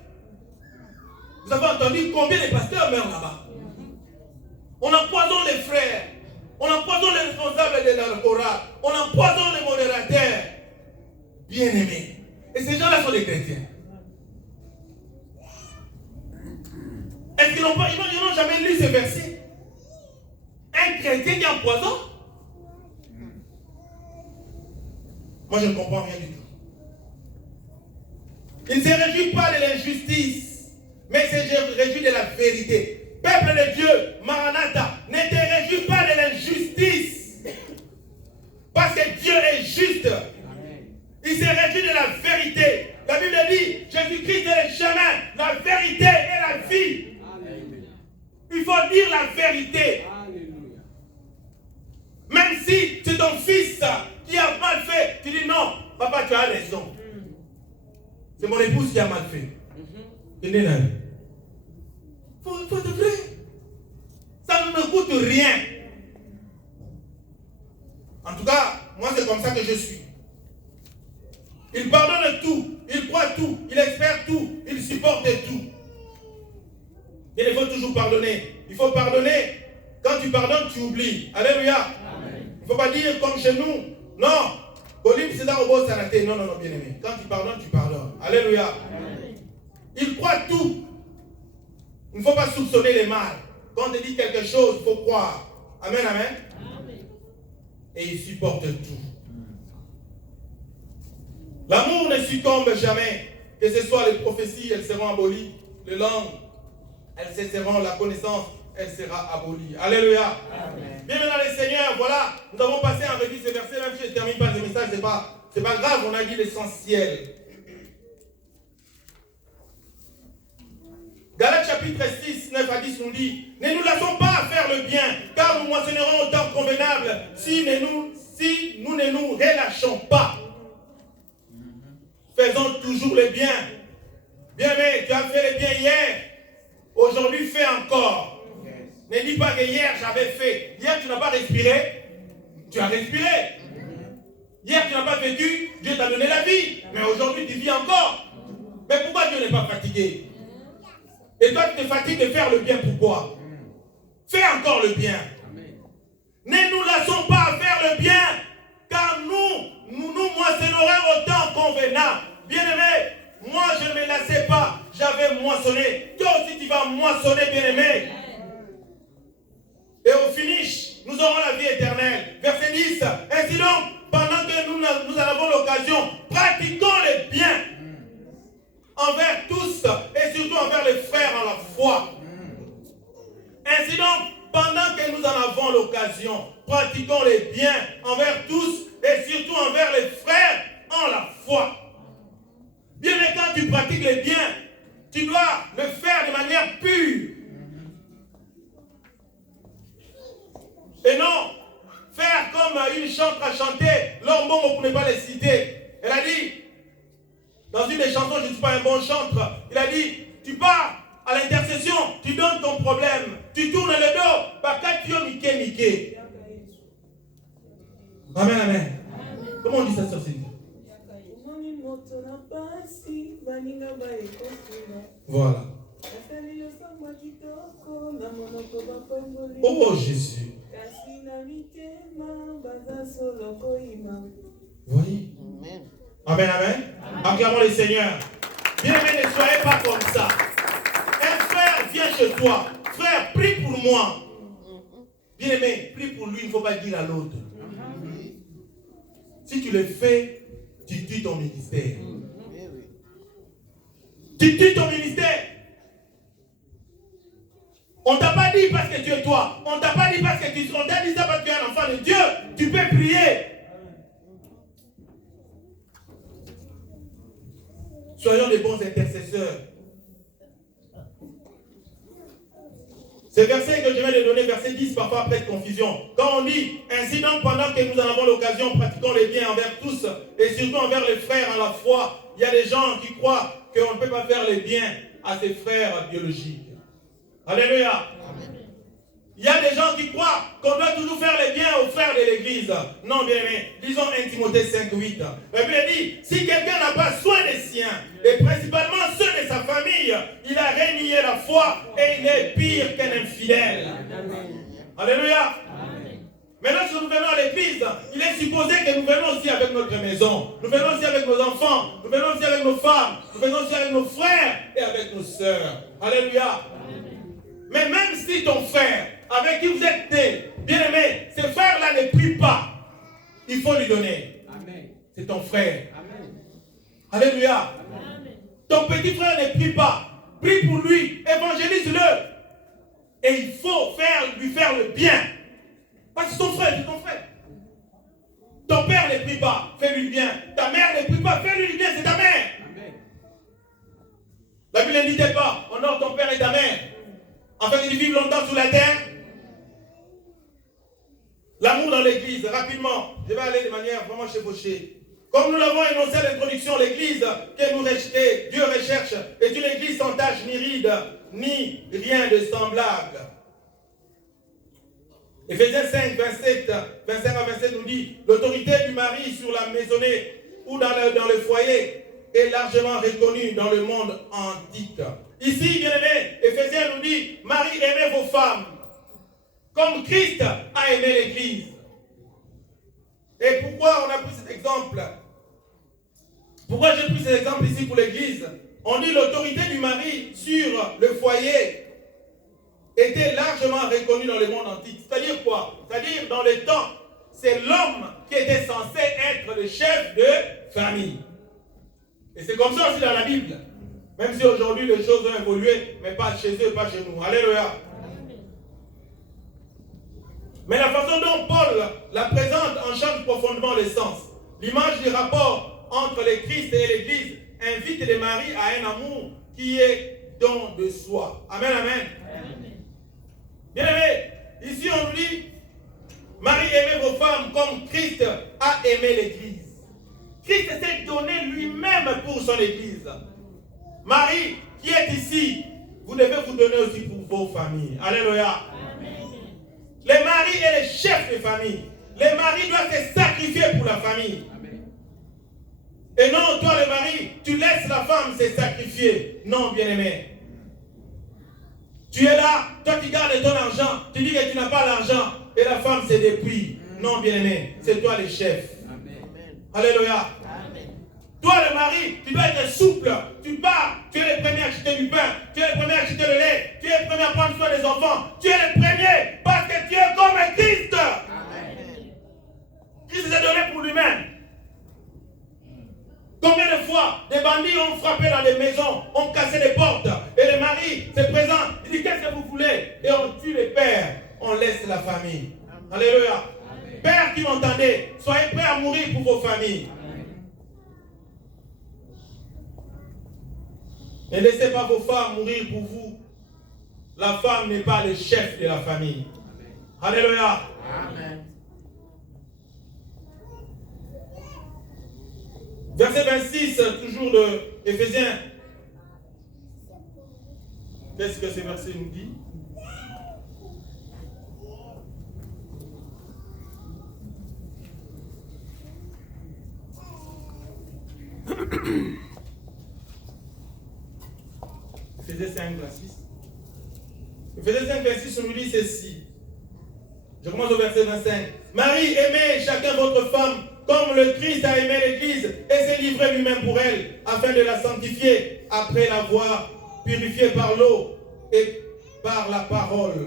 Vous avez entendu combien de pasteurs meurent là-bas? On empoisonne les frères. On empoisonne les responsables de l'alcorat. On empoisonne les modérateurs. Bien-aimés. Et ces gens-là sont des chrétiens. Est-ce qu'ils n'ont jamais lu ce verset? Un chrétien qui empoisonne? Moi, je ne comprends rien du tout. Il ne se réjouit pas de l'injustice, mais il se réjouit de la vérité. Peuple de Dieu, Maranatha, ne te réjouis pas de l'injustice. Parce que Dieu est juste. Il se réjouit de la vérité. La Bible dit, Jésus-Christ est le chemin, la vérité et la vie. Il faut dire la vérité. Même si c'est ton fils qui a mal fait, tu dis non, papa, tu as raison. C'est mon épouse qui a mal fait. Il faut être vrai. Ça ne me coûte rien. En tout cas, moi c'est comme ça que je suis. Il pardonne tout, il croit tout, il espère tout, il supporte tout. Et il faut toujours pardonner. Il faut pardonner. Quand tu pardonnes, tu oublies. Alléluia. Il ne faut pas dire comme chez nous. Non. Non, non, bien aimé. Quand tu pardonnes, tu pardonnes. Alléluia. Amen. Il croit tout. Il ne faut pas soupçonner les mal. Quand on te dit quelque chose, il faut croire. Amen, amen. Amen. Et il supporte tout. L'amour ne succombe jamais. Que ce soit les prophéties, elles seront abolies. Les langues, elles cesseront. La connaissance, elle sera abolie. Alléluia. Amen. Bien maintenant les seigneurs, voilà, nous avons passé en revue ces versets, même si je ne termine pas le message, c'est pas grave, on a dit l'essentiel. Galates chapitre chapitre 6, 9 à 10 nous dit, ne nous laissons pas faire le bien, car nous moissonnerons au temps convenable si nous ne nous relâchons pas. Faisons toujours le bien. Bien-aimé, tu as fait le bien hier. Aujourd'hui, fais encore. Ne dis pas que hier, j'avais fait. Hier, tu n'as pas respiré. Tu as respiré. Hier, tu n'as pas vécu. Dieu t'a donné la vie. Mais aujourd'hui, tu vis encore. Mais pourquoi Dieu n'est pas fatigué? Et toi, tu te fatigues de faire le bien. Pourquoi? Fais encore le bien. Ne nous laissons pas faire le bien, car nous moissonnerons au temps convenable. Bien-aimé, moi, je ne me lassais pas. J'avais moissonné. Toi aussi, tu vas moissonner, bien-aimé. Et au finish, nous aurons la vie éternelle. Verset 10. Ainsi donc, pendant que nous en avons l'occasion, pratiquons le bien envers tous et surtout envers les frères en la foi. Ainsi donc, pendant que nous en avons l'occasion, pratiquons les biens envers tous et surtout envers les frères en la foi. Bien, mais quand tu pratiques les biens, tu dois le faire de manière pure. Et non faire comme une chantre à chanter, l'homme bon pour ne pas les citer. Elle a dit, dans une des chansons, je ne suis pas un bon chantre, il a dit, tu pars à l'intercession, tu donnes ton problème, tu tournes le dos, bakatio mike mike. Amen, amen. Comment on dit ça sur Céline? Voilà. Oh Jésus. Voyez. Amen, amen. Acclamons le Seigneur. Bien-aimé, ne soyez pas comme ça. Un frère vient chez toi. Frère, prie pour moi. Bien-aimé, prie pour lui, il ne faut pas dire à l'autre. Si tu le fais, tu tues ton ministère. Tu tues ton ministère. On ne t'a pas dit parce que tu es toi. On ne t'a pas dit parce que tu es. On t'a dit ça parce que tu es un enfant de Dieu. Tu peux prier. Soyons des bons intercesseurs. Ce verset que je viens de donner, verset 10, parfois prête confusion. Quand on dit, ainsi donc, pendant que nous en avons l'occasion, pratiquons les biens envers tous, et surtout envers les frères en la foi, il y a des gens qui croient qu'on ne peut pas faire les biens à ses frères biologiques. Alléluia. Il y a des gens qui croient qu'on doit toujours faire les biens aux frères de l'église. Non, bien aimé. Lisons 1 Timothée 5, 8. La Bible dit, si quelqu'un n'a pas soin des siens, et principalement ceux de sa famille, il a renié la foi et il est pire qu'un infidèle. Alléluia. Mais lorsque nous venons à l'église, il est supposé que nous venons aussi avec notre maison. Nous venons aussi avec nos enfants. Nous venons aussi avec nos femmes. Nous venons aussi avec nos frères et avec nos sœurs. Alléluia. Mais même si ton frère, avec qui vous êtes né, bien-aimé, ce frère-là ne prie pas, il faut lui donner. C'est ton frère. Amen. Alléluia. Amen. Ton petit frère ne prie pas. Prie pour lui. Évangélise-le. Et il faut lui faire le bien. Parce que c'est ton frère, c'est ton frère. Ton père ne prie pas, fais-lui le bien. Ta mère ne prie pas, fais-lui le bien, c'est ta mère. Amen. La Bible ne dit pas, honore ton père et ta mère, afin qu'ils vivent longtemps sur la terre. L'amour dans l'église, rapidement, je vais aller de manière vraiment chevauchée. Comme nous l'avons énoncé à l'introduction, l'église que Dieu recherche est une église sans tache ni ride, ni rien de semblable. Éphésiens 5, 25 à 27 nous dit, l'autorité du mari sur la maisonnée ou dans le foyer est largement reconnue dans le monde antique. Ici, bien aimé, Éphésiens nous dit, Marie, aimez vos femmes, comme Christ a aimé l'Église. Et pourquoi on a pris cet exemple? Pourquoi j'ai pris cet exemple ici pour l'Église? On dit l'autorité du mari sur le foyer était largement reconnue dans le monde antique. C'est-à-dire quoi? C'est-à-dire dans le temps, c'est l'homme qui était censé être le chef de famille. Et c'est comme ça aussi dans la Bible. Même si aujourd'hui les choses ont évolué, mais pas chez eux, pas chez nous. Alléluia. Mais la façon dont Paul la présente en change profondément le sens. L'image du rapport entre le Christ et l'Église invite les maris à un amour qui est don de soi. Amen, amen. Bien aimé, ici on nous dit, Marie, aimez vos femmes comme Christ a aimé l'Église. Christ s'est donné lui-même pour son Église. Marie, qui est ici, vous devez vous donner aussi pour vos familles. Alléluia. Les maris et les chefs de famille. Les maris doivent se sacrifier pour la famille. Et non, toi le mari, tu laisses la femme se sacrifier. Non, bien-aimé. Tu es là, toi qui gardes ton argent, tu dis que tu n'as pas l'argent et la femme se dépouille. Non, bien-aimé, c'est toi le chef. Amen. Alléluia. Amen. Toi le mari, tu dois être souple. Tu pars, tu es le premier à acheter du pain, tu es le premier à acheter le lait, tu es le premier à prendre soin des enfants. Tu es le premier parce que tu es comme Christ. Amen. Christ s'est donné pour lui-même. Combien de fois des bandits ont frappé dans des maisons, ont cassé des portes, et le mari se présente, il dit qu'est-ce que vous voulez? Et on tue les pères, on laisse la famille. Amen. Alléluia. Amen. Pères qui m'entendez, soyez prêts à mourir pour vos familles. Amen. Ne laissez pas vos femmes mourir pour vous. La femme n'est pas le chef de la famille. Amen. Alléluia. Amen. Verset 26, toujours de Éphésiens. Qu'est-ce que ce verset nous dit? Éphésiens 5, 26. Éphésiens 5, 26, on nous dit ceci. Je commence au verset 25. Marie, aimez chacun votre femme comme le Christ a aimé l'Église et s'est livré lui-même pour elle, afin de la sanctifier, après l'avoir purifiée par l'eau et par la parole,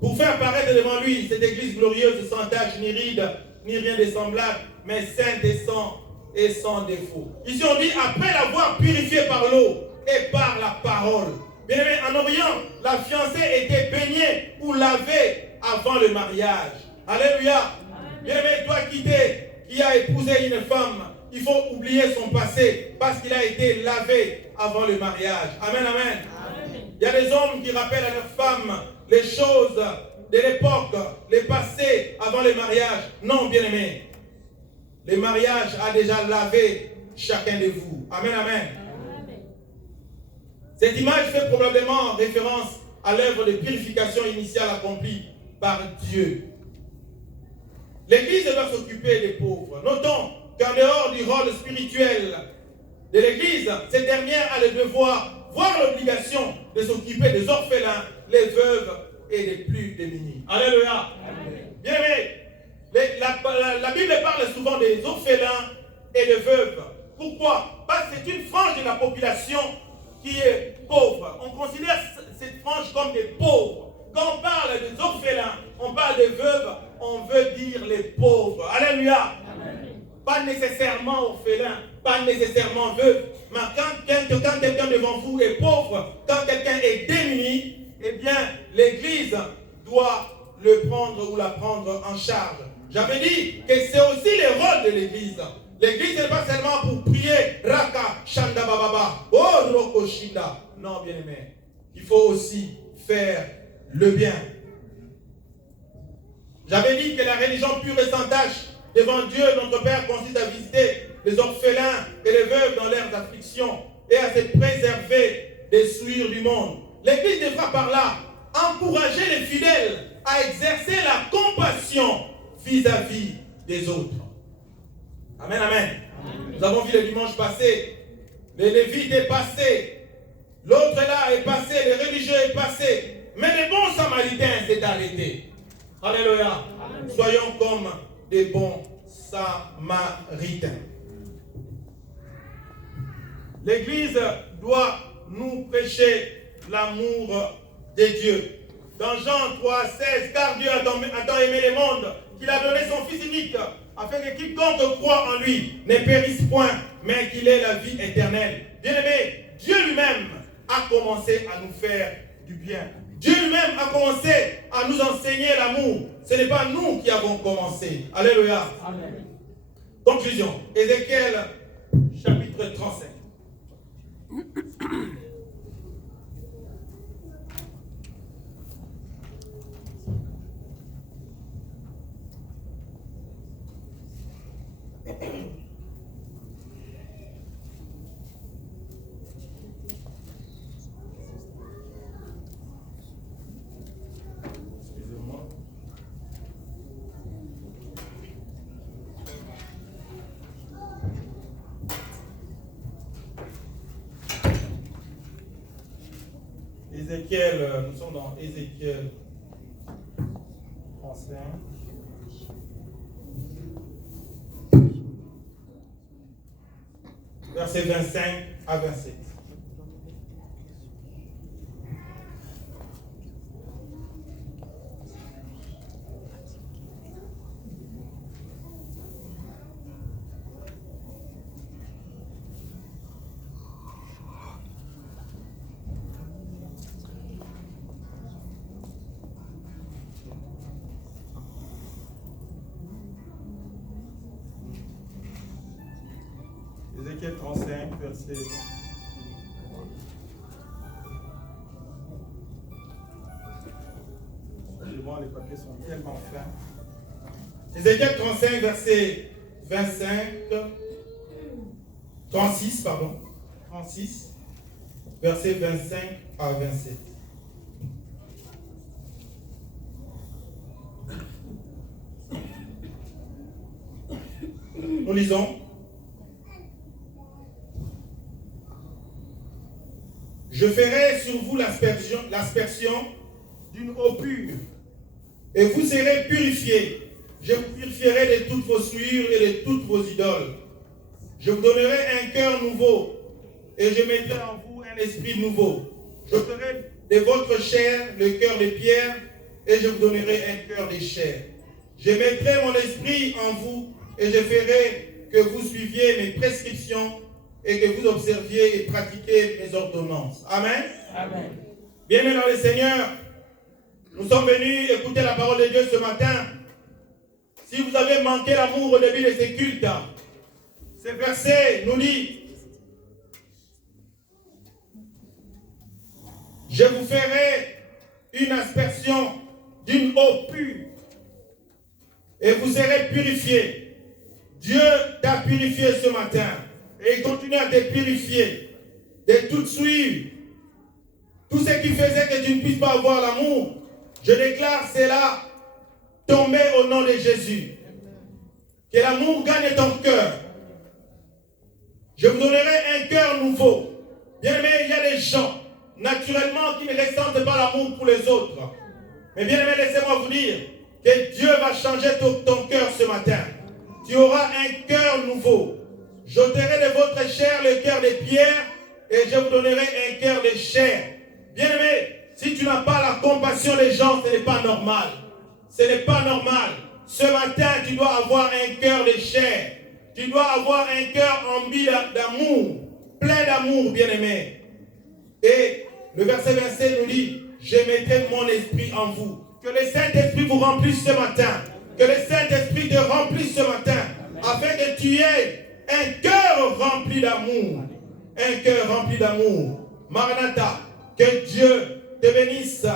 pour faire paraître devant lui cette Église glorieuse, sans tache, ni ride, ni rien de semblable, mais sainte et sans défaut. Ici on dit, après l'avoir purifiée par l'eau et par la parole. Bien aimé, en Orient, la fiancée était baignée ou lavée avant le mariage. Alléluia. Bien aimé, toi qui a épousé une femme, il faut oublier son passé parce qu'il a été lavé avant le mariage. Amen, amen. Amen. Il y a des hommes qui rappellent à leurs femmes les choses de l'époque, les passés avant le mariage. Non, bien aimé. Le mariage a déjà lavé chacun de vous. Amen, amen. Amen. Cette image fait probablement référence à l'œuvre de purification initiale accomplie par Dieu. L'Église doit s'occuper des pauvres. Notons qu'en dehors du rôle spirituel de l'Église, cette dernière a le devoir, voire l'obligation de s'occuper des orphelins, les veuves et des plus démunis. Alléluia. Bien aimé, la Bible parle souvent des orphelins et des veuves. Pourquoi? Parce que c'est une frange de la population qui est pauvre. On considère cette frange comme des pauvres. Quand on parle des orphelins, on parle des veuves, on veut dire les pauvres. Alléluia. Amen. Pas nécessairement orphelin, pas nécessairement veuve. Mais quand quelqu'un devant vous est pauvre, quand quelqu'un est démuni, eh bien, l'Église doit le prendre ou la prendre en charge. J'avais dit que c'est aussi le rôle de l'Église. L'Église n'est pas seulement pour prier Raka, Shanda Bababa, Oh Roko Shinda. Non, bien aimé. Il faut aussi faire le bien. J'avais dit que la religion pure et sans tâche devant Dieu, notre Père, consiste à visiter les orphelins et les veuves dans leurs afflictions et à se préserver des souillures du monde. L'Église devra par là encourager les fidèles à exercer la compassion vis-à-vis des autres. Amen, amen. Amen. Nous avons vu le dimanche passé, les Lévites est passé, l'autre là est passé, les religieux est passé, mais les bons samaritains s'est arrêté. Alléluia. Amen. Soyons comme des bons samaritains. L'Église doit nous prêcher l'amour de Dieu. Dans Jean 3, 16, car Dieu a tant aimé le monde qu'il a donné son Fils unique, afin que quiconque croit en lui ne périsse point, mais qu'il ait la vie éternelle. Bien-aimé, Dieu lui-même a commencé à nous faire du bien. Dieu lui-même a commencé à nous enseigner l'amour. Ce n'est pas nous qui avons commencé. Alléluia. Amen. Conclusion. Ézéchiel, chapitre 35. Ézéchiel, nous sommes dans Ézéchiel 35. Versets 25 à 27. Ézéchiel 35, verset. Les papiers sont tellement fins. Ézéchiel 35, verset 36, verset 25 à 27. Nous lisons. Je ferai sur vous l'aspersion d'une eau pure, et vous serez purifiés. Je vous purifierai de toutes vos souillures et de toutes vos idoles. Je vous donnerai un cœur nouveau, et je mettrai en vous un esprit nouveau. Je ferai de votre chair le cœur de pierre, et je vous donnerai un cœur de chair. Je mettrai mon esprit en vous, et je ferai que vous suiviez mes prescriptions, et que vous observiez et pratiquiez mes ordonnances. Amen. Amen. Bien-aimés dans le Seigneur, nous sommes venus écouter la parole de Dieu ce matin. Si vous avez manqué l'amour au début de ces cultes, ce verset nous dit: je vous ferai une aspersion d'une eau pure, et vous serez purifiés. Dieu t'a purifié ce matin. Et il continue à te purifier de toute souillure. Tout ce qui faisait que tu ne puisses pas avoir l'amour, je déclare cela tombé au nom de Jésus. Que l'amour gagne ton cœur. Je vous donnerai un cœur nouveau. Bien aimé, il y a des gens, naturellement, qui ne ressentent pas l'amour pour les autres. Mais bien aimé, laissez-moi vous dire que Dieu va changer ton cœur ce matin. Tu auras un cœur nouveau. J'ôterai de votre chair le cœur de pierre, et je vous donnerai un cœur de chair. Bien-aimé, si tu n'as pas la compassion des gens, ce n'est pas normal. Ce n'est pas normal. Ce matin, tu dois avoir un cœur de chair. Tu dois avoir un cœur embi d'amour, plein d'amour, bien-aimé. Et le verset 27 nous dit: je mettrai mon esprit en vous. Que le Saint-Esprit vous remplisse ce matin. Que le Saint-Esprit te remplisse ce matin, afin que tu aies un cœur rempli d'amour. Un cœur rempli d'amour. Maranatha, que Dieu te bénisse.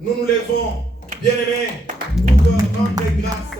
Nous nous lèvons, bien-aimés, pour rendre grâce